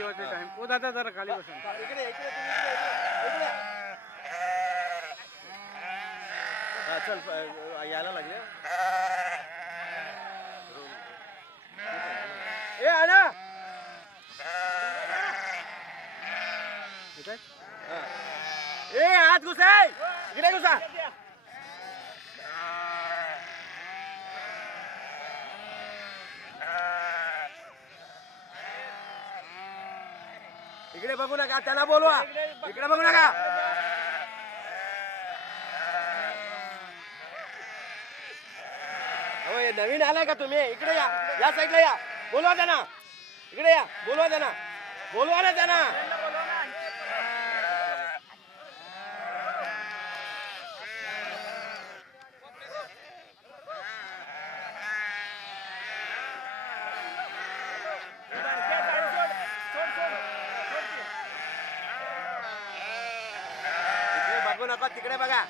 किती वाजता टाइम ओ दादा जरा खाली बसा इकडे इकडे तुम्ही हा चल यायला लागले ए आणा ए हात घुसा इकडे घुसा इकडे बघू नका त्यांना बोलवा इकडे बघू नका होय नवीन आलाय का तुम्ही इकडे या साईडला या बोलवा त्यांना इकडे या बोलवा ना त्यांना बघू नका तिकडे बघा